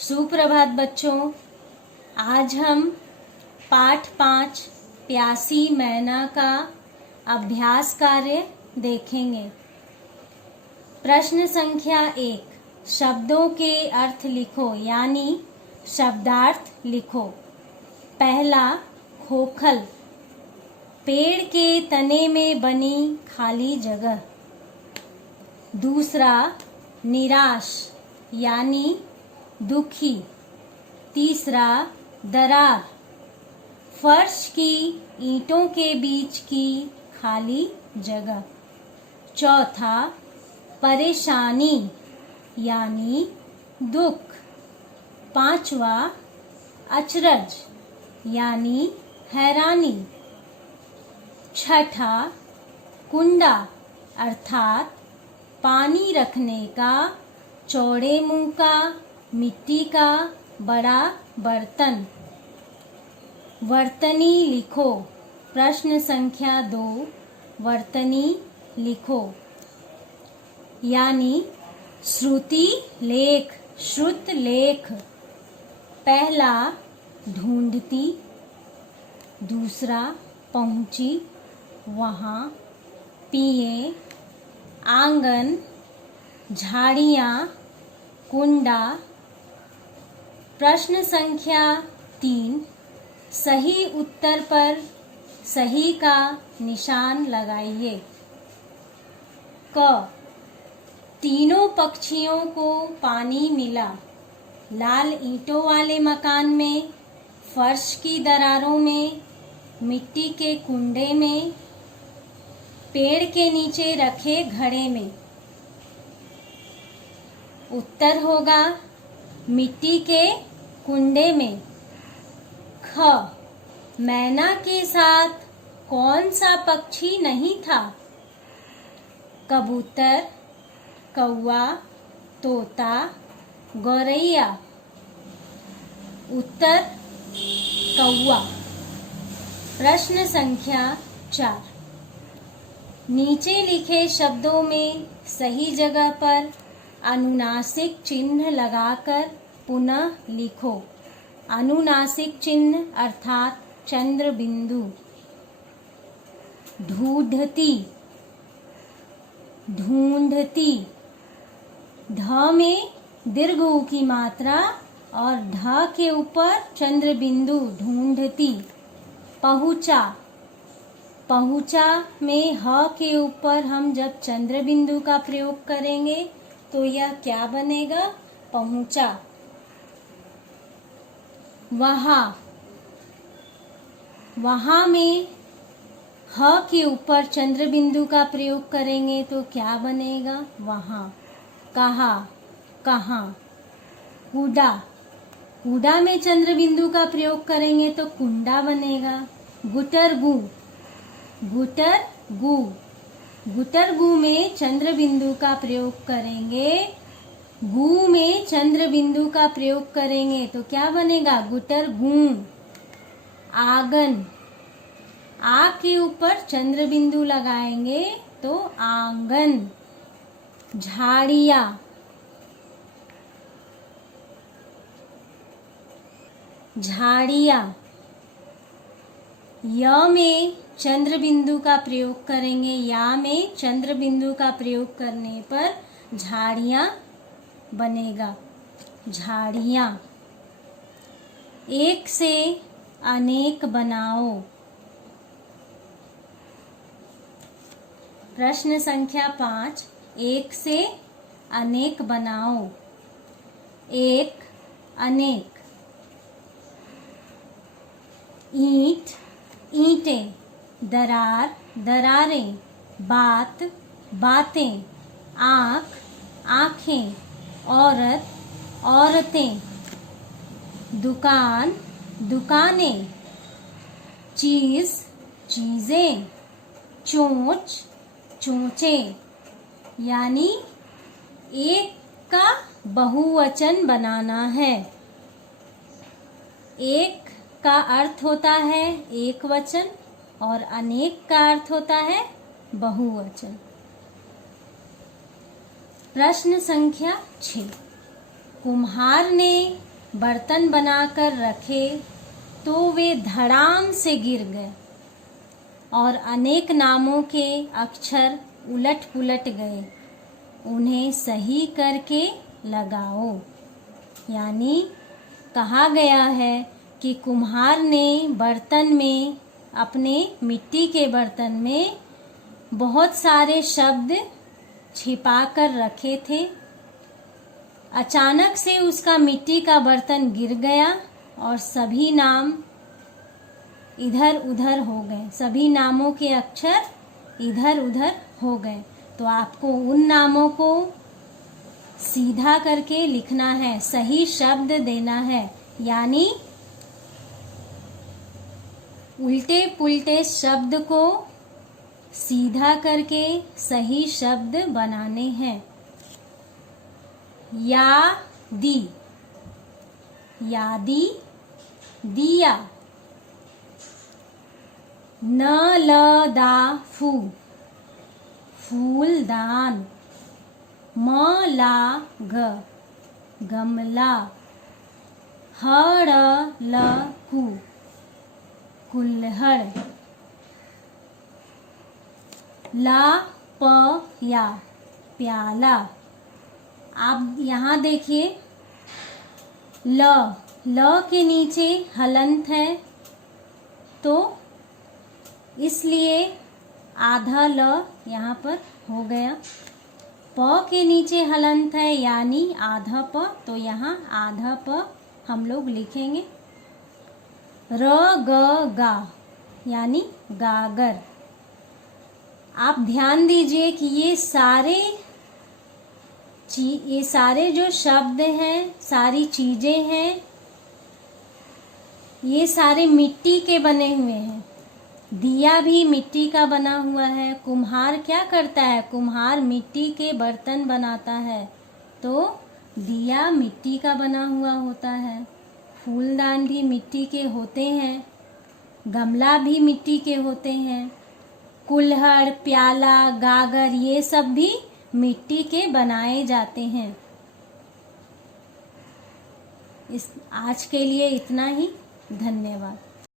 सुप्रभात बच्चों। आज हम पाठ 5 प्यासी मैना का अभ्यास कार्य देखेंगे। प्रश्न संख्या 1, शब्दों के अर्थ लिखो यानी शब्दार्थ लिखो। पहला, खोखल, पेड़ के तने में बनी खाली जगह। दूसरा, निराश यानी दुखी। तीसरा, दरार, फर्श की ईंटों के बीच की खाली जगह। चौथा, परेशानी यानी दुख। पांचवा, अचरज यानी हैरानी। छठा, कुंडा अर्थात पानी रखने का चौड़े मुंह का मिट्टी का बड़ा बर्तन। वर्तनी लिखो। प्रश्न संख्या 2, वर्तनी लिखो यानी श्रुति लेख, श्रुत लेख। पहला, ढूंढती। दूसरा, पहुंची, वहां, पिए, आंगन, झाड़ियां, कुंडा। प्रश्न संख्या 3, सही उत्तर पर सही का निशान लगाइए। क, तीनों पक्षियों को पानी मिला। लाल ईंटों वाले मकान में, फर्श की दरारों में, मिट्टी के कुंडे में, पेड़ के नीचे रखे घड़े में। उत्तर होगा मिट्टी के कुंडे में। ख, मैना के साथ कौन सा पक्षी नहीं था? कबूतर, कौवा, तोता, गौरैया। उत्तर कौवा। प्रश्न संख्या 4, नीचे लिखे शब्दों में सही जगह पर अनुनासिक चिन्ह लगाकर पुनः लिखो। अनुनासिक चिन्ह अर्थात चंद्र बिंदु। ढूंढती, ढूंढती, ध में दीर्घ ऊ की मात्रा और ढ के ऊपर चंद्र बिंदु, ढूंढती। पहुंचा, पहुंचा में ह के ऊपर हम जब चंद्र बिंदु का प्रयोग करेंगे तो यह क्या बनेगा? पहुंचा। वहां, वहां में ह के ऊपर चंद्र बिंदु का प्रयोग करेंगे तो क्या बनेगा? वहां। कहा, कहां। कूड़ा, कूड़ा में चंद्र बिंदु का प्रयोग करेंगे तो कुंडा बनेगा। गुटरगू, गुटरगू, गुटरगू में चंद्र बिंदु का प्रयोग करेंगे, गू में चंद्र बिंदु का प्रयोग करेंगे तो क्या बनेगा? गुटरगू। आंगन, आ के ऊपर चंद्र बिंदु लगाएंगे तो आंगन। झाड़ियां, झाड़ियां, य में चंद्र बिंदु का प्रयोग करेंगे, या में चंद्र बिंदु का प्रयोग करने पर झाड़ियां बनेगा। झाड़ियां। एक से अनेक बनाओ। प्रश्न संख्या 5, एक से अनेक बनाओ। एक, अनेक। ईंट, ईंटें। दरार, दरारें। बात, बातें। आँख, आँखें। औरत, औरतें। दुकान, दुकानें। चीज, चीजें। चोंच, चोंचें। यानी एक का बहुवचन बनाना है। एक का अर्थ होता है एक वचन और अनेक का अर्थ होता है बहुवचन। प्रश्न संख्या 6, कुम्हार ने बर्तन बनाकर रखे तो वे धड़ाम से गिर गए और अनेक नामों के अक्षर उलट पुलट गए। उन्हें सही करके लगाओ। यानी कहा गया है कि कुम्हार ने बर्तन में, अपने मिट्टी के बर्तन में बहुत सारे शब्द छिपा कर रखे थे। अचानक से उसका मिट्टी का बर्तन गिर गया और सभी नाम इधर उधर हो गए, सभी नामों के अक्षर इधर उधर हो गए। तो आपको उन नामों को सीधा करके लिखना है, सही शब्द देना है, यानी उल्टे पुल्टे शब्द को सीधा करके सही शब्द बनाने हैं। यादी, यादी, दिया। नलदाफू, फूलदान। मलाग, गमला। हड़लकू, कुल्हड़। लापया, प्याला। आप यहाँ देखिए, ल के नीचे हलंत है, तो इसलिए आधा ल यहाँ पर हो गया। प के नीचे हलंत है यानी आधा प, तो यहाँ आधा प हम लोग लिखेंगे। र ग गा यानी गागर। आप ध्यान दीजिए कि ये सारे जो शब्द हैं, सारी चीजें हैं, ये सारे मिट्टी के बने हुए हैं। दिया भी मिट्टी का बना हुआ है। कुम्हार क्या करता है? कुम्हार मिट्टी के बर्तन बनाता है, तो दिया मिट्टी का बना हुआ होता है। फूलदान भी मिट्टी के होते हैं, गमला भी मिट्टी के होते हैं, कुल्हड़, प्याला, गागर, ये सब भी मिट्टी के बनाए जाते हैं। आज के लिए इतना ही। धन्यवाद।